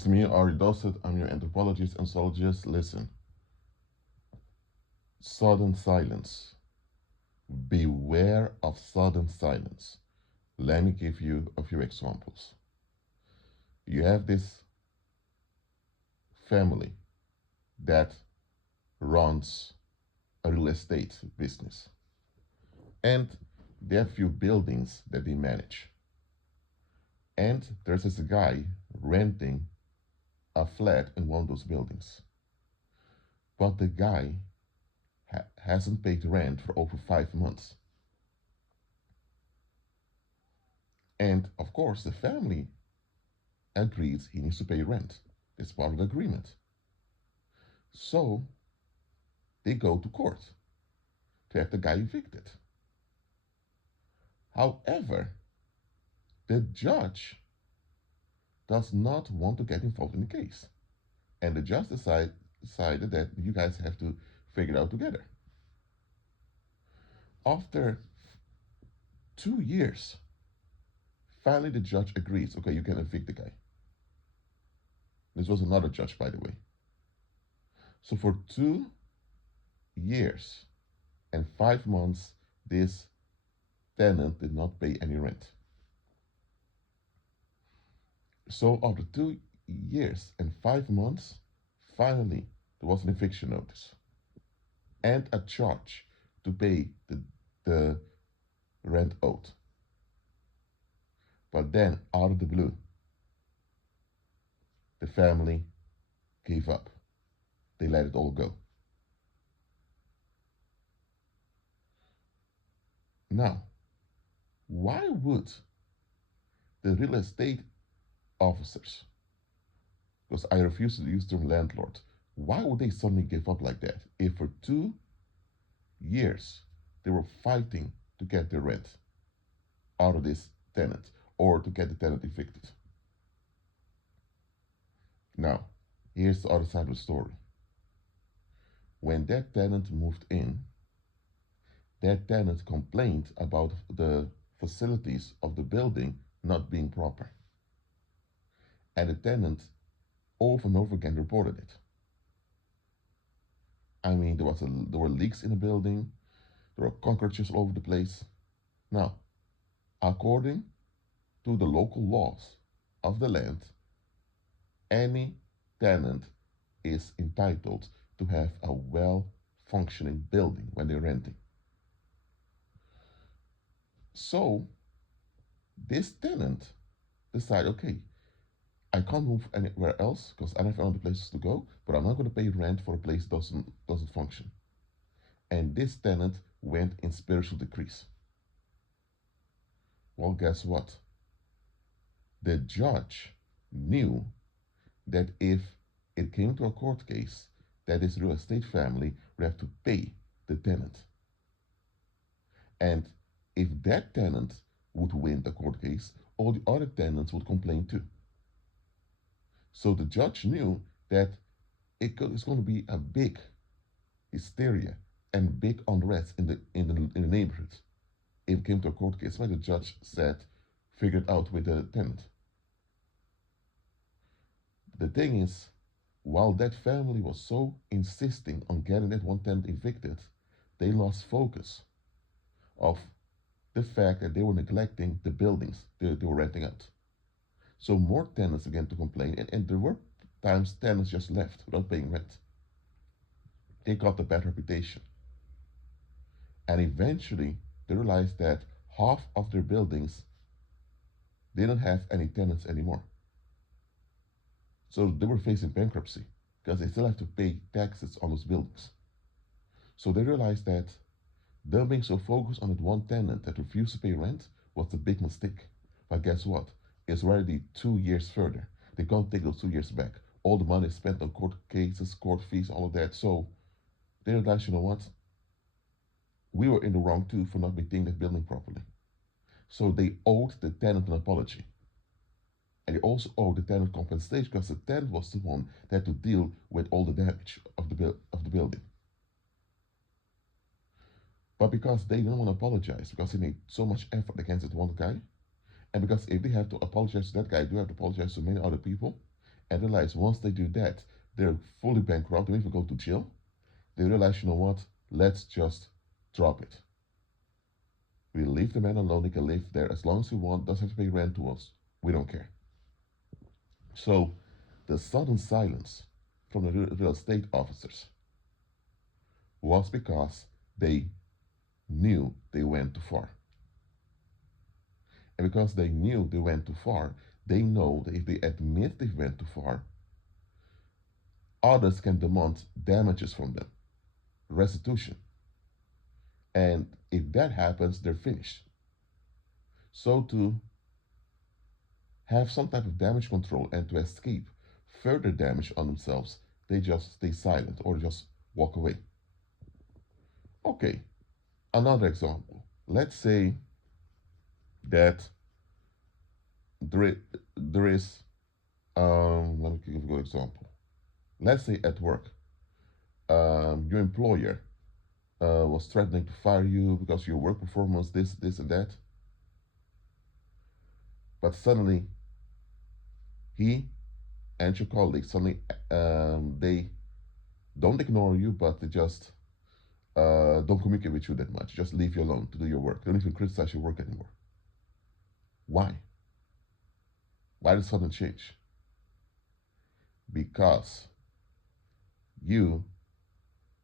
It's me, Ari Dossett. I'm your anthropologist and sociologist. Listen, sudden silence. Beware of sudden silence. Let me give you a few examples. You have this family that runs a real estate business, and they have few buildings that they manage. And there's this guy renting a flat in one of those buildings. But the guy hasn't paid rent for over 5 months. And of course, the family agrees he needs to pay rent. It's part of the agreement. So they go to court to have the guy evicted. However, the judge does not want to get involved in the case. And the judge decided that you guys have to figure it out together. After 2 years, finally the judge agrees, okay, you can evict the guy. This was another judge, by the way. So for 2 years and 5 months, this tenant did not pay any rent. So after 2 years and 5 months, finally there was an eviction notice and a charge to pay the rent owed. But then, out of the blue, the family gave up. They let it all go. Now, why would the real estate officers, because I refuse to use the term landlord, why would they suddenly give up like that if for 2 years they were fighting to get their rent out of this tenant or to get the tenant evicted? Now, here's the other side of the story. When that tenant moved in, that tenant complained about the facilities of the building not being proper. And the tenant over and over again reported it. I mean, there were leaks in the building, there were cockroaches all over the place. Now, according to the local laws of the land, any tenant is entitled to have a well-functioning building when they're renting. So, this tenant decided, okay, I can't move anywhere else because I don't have other places to go, but I'm not going to pay rent for a place that doesn't function. And this tenant went in spiritual decrease. Well, guess what? The judge knew that if it came to a court case, that this real estate family would have to pay the tenant. And if that tenant would win the court case, all the other tenants would complain too. So the judge knew that it's going to be a big hysteria and big unrest in the neighborhood if it came to a court case. Why the judge said, figured out with the tenant. The thing is, while that family was so insisting on getting that one tenant evicted, they lost focus of the fact that they were neglecting the buildings they were renting out. So more tenants began to complain, and there were times tenants just left without paying rent. They got a bad reputation. And eventually, they realized that half of their buildings didn't have any tenants anymore. So they were facing bankruptcy because they still have to pay taxes on those buildings. So they realized that them being so focused on that one tenant that refused to pay rent was a big mistake. But guess what? It's already 2 years further. They can't take those 2 years back. All the money spent on court cases, court fees, all of that. So they realized, you know what? We were in the wrong too for not maintaining that building properly. So they owed the tenant an apology. And they also owed the tenant compensation because the tenant was the one that had to deal with all the damage of the building. But because they didn't want to apologize, because they made so much effort against that one guy, and because if they have to apologize to that guy, they have to apologize to many other people, and realize once they do that, they're fully bankrupt, they even go to jail. They realize, you know what, let's just drop it. We leave the man alone, he can live there as long as he wants, doesn't have to pay rent to us. We don't care. So the sudden silence from the real estate officers was because they knew they went too far. And because they knew they went too far, they know that if they admit they went too far, others can demand damages from them, restitution. And if that happens, they're finished. So to have some type of damage control and to escape further damage on themselves, they just stay silent or just walk away. Okay, another example. Let's say that there, there is, let me give you a good example. Let's say at work, your employer was threatening to fire you because your work performance, this, and that. But suddenly, he and your colleagues suddenly they don't ignore you, but they just don't communicate with you that much. Just leave you alone to do your work. They don't even criticize your work anymore. Why? Why the sudden change? Because you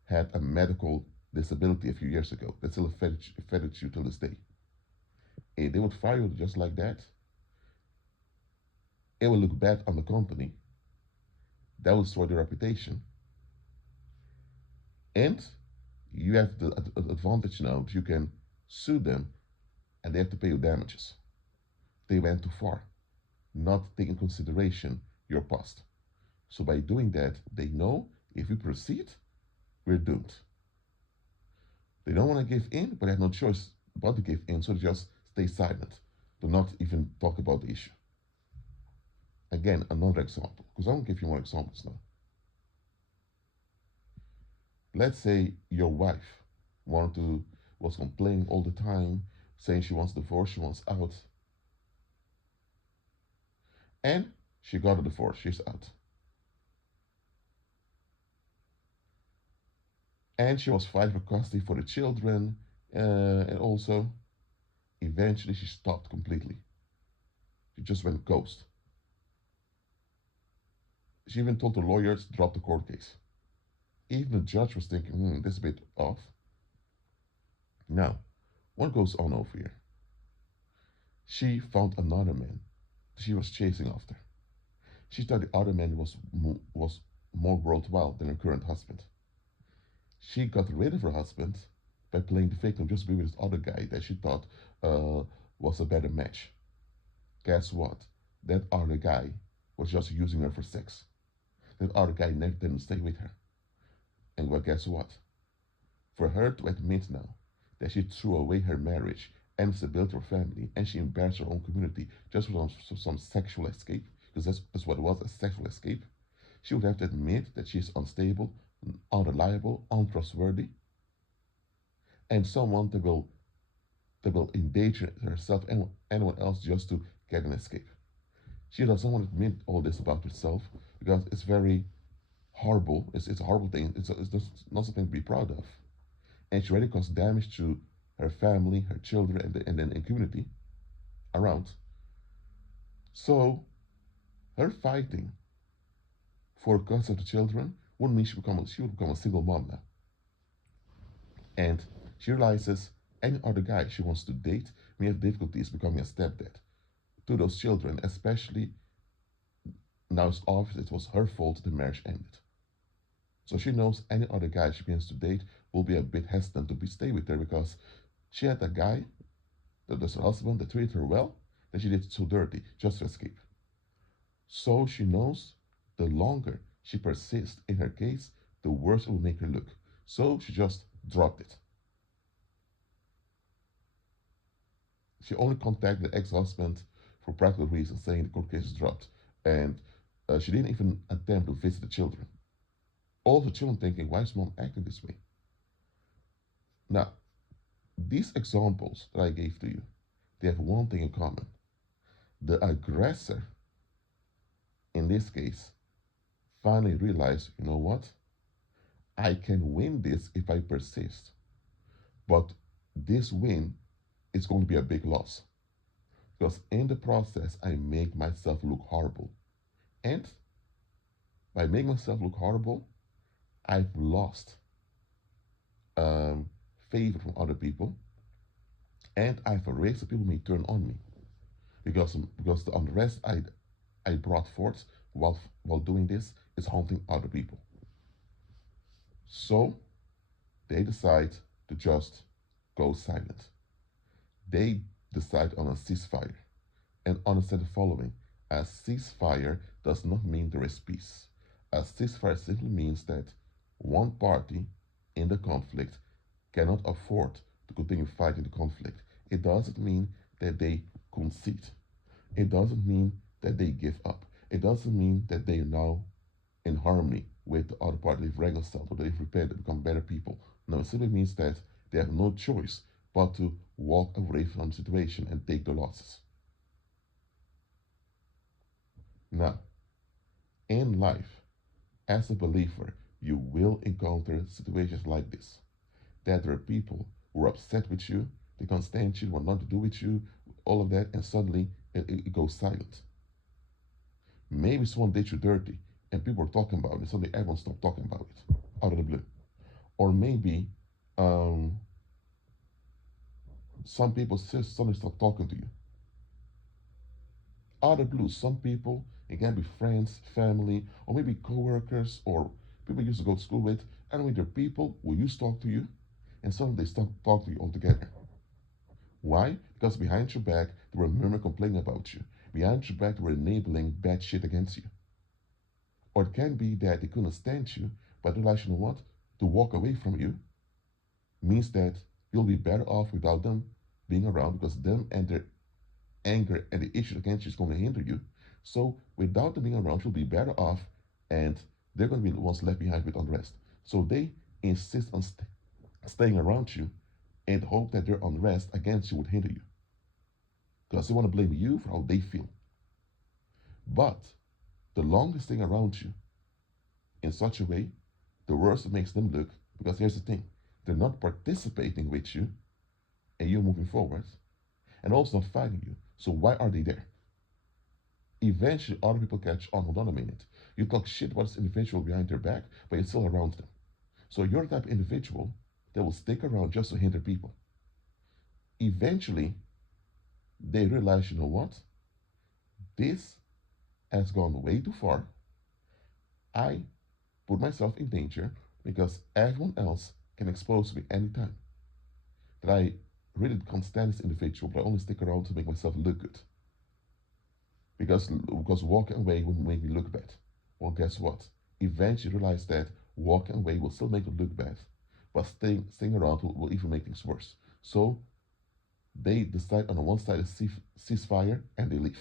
had a medical disability a few years ago that still affected you till this day. If they would fire you just like that, it will look bad on the company. That will destroy their reputation. And you have the advantage now that you can sue them and they have to pay you damages. They went too far, not taking consideration your past. So by doing that, they know if we proceed, we're doomed. They don't want to give in, but they have no choice but to give in, so they just stay silent. Do not even talk about the issue. Again, another example, because I'm going to give you more examples now. Let's say your wife was complaining all the time, saying she wants divorce, she wants out, and she got a divorce, she's out. And she was fighting for custody for the children, and also, eventually, she stopped completely. She just went ghost. She even told the lawyers to drop the court case. Even the judge was thinking, this is a bit off. Now, what goes on over here? She found another man she was chasing after. She thought the other man was more worthwhile than her current husband. She got rid of her husband by playing the victim just to be with this other guy that she thought was a better match. Guess what? That other guy was just using her for sex. That other guy never didn't stay with her. And well, guess what? For her to admit now that she threw away her marriage and stability of her family and she embarrassed her own community just for some sexual escape, because that's what it was, a sexual escape, she would have to admit that she's unstable, unreliable, untrustworthy, and someone that will endanger herself and anyone else just to get an escape. She doesn't want to admit all this about herself because it's very horrible. It's a horrible thing. It's just not something to be proud of. And she already caused damage to her family, her children, and then the community around. So her fighting for custody of the children wouldn't mean she would become a single mom now. And she realizes any other guy she wants to date may have difficulties becoming a stepdad to those children, especially now it's obvious it was her fault the marriage ended. So she knows any other guy she begins to date will be a bit hesitant to stay with her because she had a guy that was her husband that treated her well, that she did so dirty just to escape. So she knows the longer she persists in her case, the worse it will make her look. So she just dropped it. She only contacted the ex-husband for practical reasons, saying the court case is dropped, and she didn't even attempt to visit the children. All the children thinking, why is mom acting this way? Now, these examples that I gave to you, they have one thing in common. The aggressor, in this case, finally realize, you know what? I can win this if I persist. But this win is going to be a big loss. Because in the process, I make myself look horrible. And by making myself look horrible, I've lost um, favor from other people. And I've erased the people who may turn on me. Because the unrest I brought forth while doing this is haunting other people. So they decide to just go silent. They decide on a ceasefire and understand the following: a ceasefire does not mean there is peace. A ceasefire simply means that one party in the conflict cannot afford to continue fighting the conflict. It doesn't mean that they concede. It doesn't mean that they give up. It doesn't mean that they are now in harmony with the other party, they've reconciled or they've repaired, they become better people. No, it simply means that they have no choice but to walk away from the situation and take the losses. Now, in life, as a believer, you will encounter situations like this. That there are people who are upset with you, they can't stand you, want nothing to do with you, all of that, and suddenly it goes silent. Maybe someone did you dirty and people are talking about it, suddenly everyone stopped talking about it out of the blue. Or maybe um, some people suddenly stop talking to you out of the blue. Some people, it can be friends, family, or maybe co-workers or people you used to go to school with. Anyway, they're people who used to talk to you and suddenly they stop talking to you altogether. Why? Because behind your back, they were murmuring, complaining about you. Behind your back, they were enabling bad shit against you. Or it can be that they couldn't stand you, but realize, you know what? To walk away from you means that you'll be better off without them being around, because them and their anger and the issue against you is going to hinder you. So without them being around, you'll be better off, and they're going to be the ones left behind with unrest. So they insist on staying around you and hope that their unrest against you would hinder you, because they want to blame you for how they feel. But the longer staying around you in such a way, the worse it makes them look. Because here's the thing: they're not participating with you and you moving forward, and also not fighting you. So why are they there? Eventually, other people catch on. Hold on a minute. You talk shit about this individual behind their back, but you're still around them. So you're the type of individual that will stick around just to hinder people. Eventually, they realize, you know what? This has gone way too far. I put myself in danger because everyone else can expose me anytime. That I really can't stand this individual, but I only stick around to make myself look good. Because walking away would make me look bad. Well, guess what? Eventually realize that walking away will still make you look bad, but staying around will even make things worse. So they decide on a one-sided ceasefire and they leave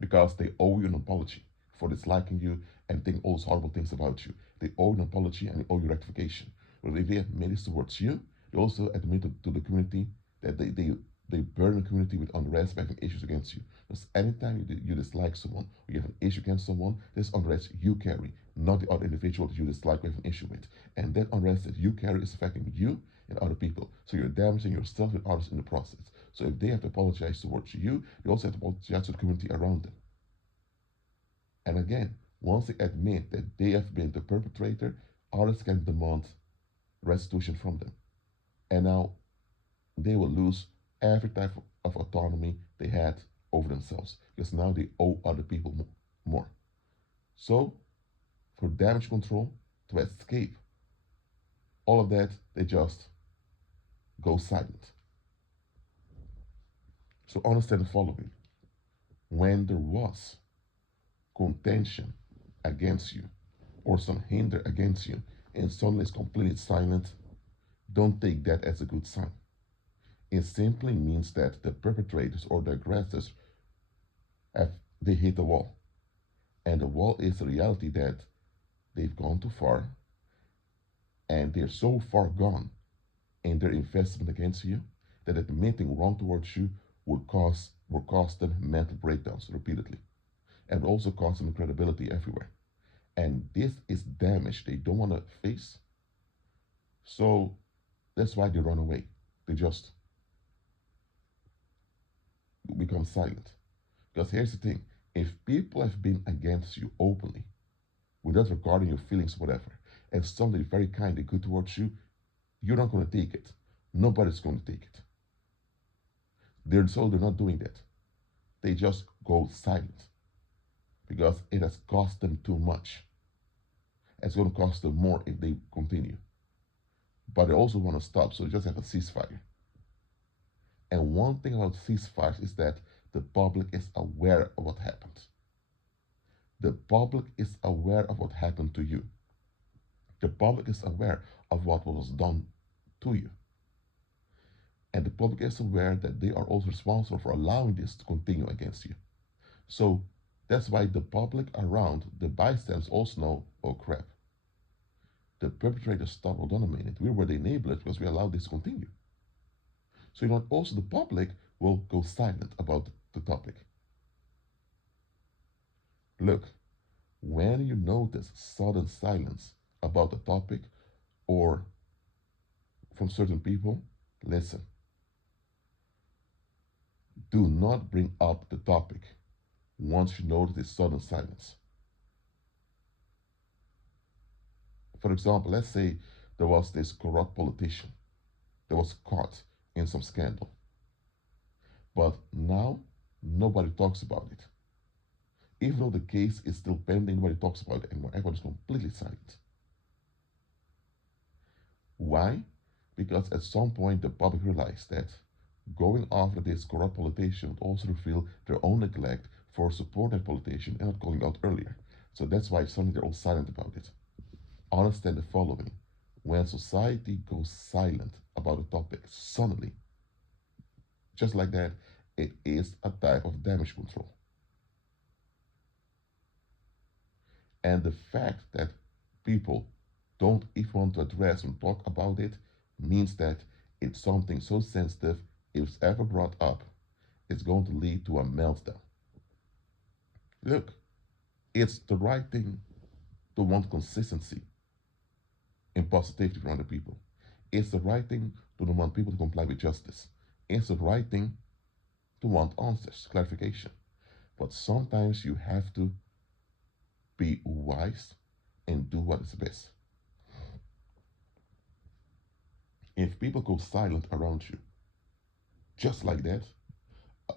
because they owe you an apology for disliking you and thinking all those horrible things about you. They owe an apology and they owe you rectification. But if they have made this towards you, they also admit to the community that they burden the community with unrest by having issues against you. Because anytime you dislike someone or you have an issue against someone, this unrest you carry, not the other individual that you dislike or have an issue with. And that unrest that you carry is affecting you and other people. So you're damaging yourself and others in the process. So if they have to apologize towards you, they also have to apologize to the community around them. And again, once they admit that they have been the perpetrator, others can demand restitution from them. And now they will lose every type of autonomy they had over themselves, because now they owe other people more. So, for damage control, to escape all of that, they just go silent. So, understand the following: when there was contention against you or some hinder against you, and someone is completely silent, don't take that as a good sign. It simply means that the perpetrators or the aggressors have they hit the wall. And the wall is the reality that they've gone too far and they're so far gone in their investment against you that admitting wrong towards you will cause them mental breakdowns repeatedly and also cause them credibility everywhere. And this is damage they don't want to face. So that's why they run away. They just become silent. Because here's the thing, if people have been against you openly, without regarding your feelings, whatever, and somebody very kind and good towards you, you're not going to take it. Nobody's going to take it. They're not doing that. They just go silent because it has cost them too much. It's going to cost them more if they continue. But they also want to stop, so they just have a ceasefire. And one thing about ceasefires is that the public is aware of what happened. The public is aware of what happened to you. The public is aware of what was done to you. And the public is aware that they are also responsible for allowing this to continue against you. So that's why the public around, the bystanders also know, oh crap, the perpetrators stopped, hold on a minute, we were the enablers because we allowed this to continue. So you know, also the public will go silent about the topic. Look, when you notice sudden silence about the topic or from certain people, listen. Do not bring up the topic once you notice this sudden silence. For example, let's say there was this corrupt politician that was caught in some scandal. But now nobody talks about it. Even though the case is still pending, nobody talks about it anymore. Everyone is completely silent. Why? Because at some point the public realized that going after this corrupt politician would also reveal their own neglect for supporting that politician and not calling out earlier. So that's why suddenly they're all silent about it. Understand the following. When society goes silent about a topic, suddenly, just like that, it is a type of damage control. And the fact that people don't even want to address and talk about it means that it's something so sensitive, if it's ever brought up, it's going to lead to a meltdown. Look, it's the right thing to want consistency in positivity from other people. It's the right thing to want people to comply with justice. It's the right thing to want answers, clarification. But sometimes you have to be wise and do what is best. If people go silent around you, just like that,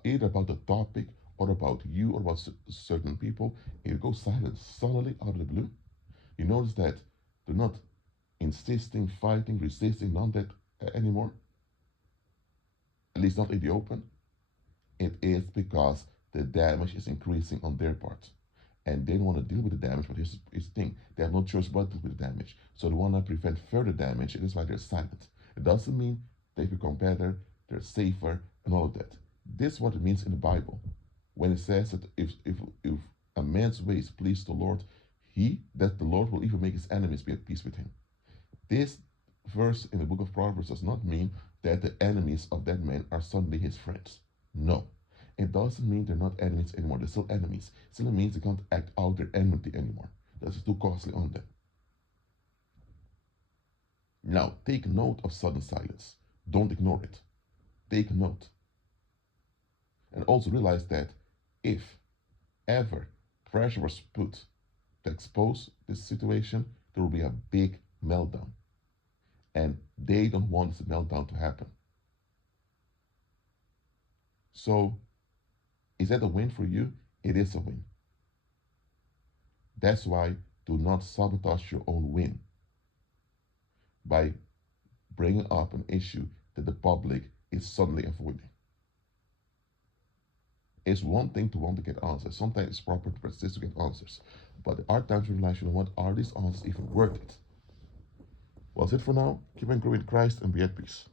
either about the topic or about you or about certain people, if it goes silent suddenly out of the blue, you notice that they're not insisting, fighting, resisting, none of that anymore, at least not in the open. It is because the damage is increasing on their part. And they don't want to deal with the damage, but here's the thing, they have no choice but to deal with the damage. So they want to prevent further damage, and that's why they're silent. It doesn't mean they become better, they're safer, and all of that. This is what it means in the Bible. When it says that if a man's ways please the Lord, that the Lord will even make his enemies be at peace with him. This verse in the book of Proverbs does not mean that the enemies of that man are suddenly his friends. No. It doesn't mean they're not enemies anymore. They're still enemies. It still means they can't act out their enmity anymore. That's too costly on them. Now, take note of sudden silence. Don't ignore it. Take note. And also realize that if ever pressure was put to expose this situation, there will be a big meltdown. And they don't want this meltdown to happen. So, is that a win for you? It is a win. That's why do not sabotage your own win by bringing up an issue that the public is suddenly avoiding. It's one thing to want to get answers. Sometimes it's proper to persist to get answers. But there are times you realize, you know what, are these answers even worth it? Well, that's it for now. Keep on growing in Christ and be at peace.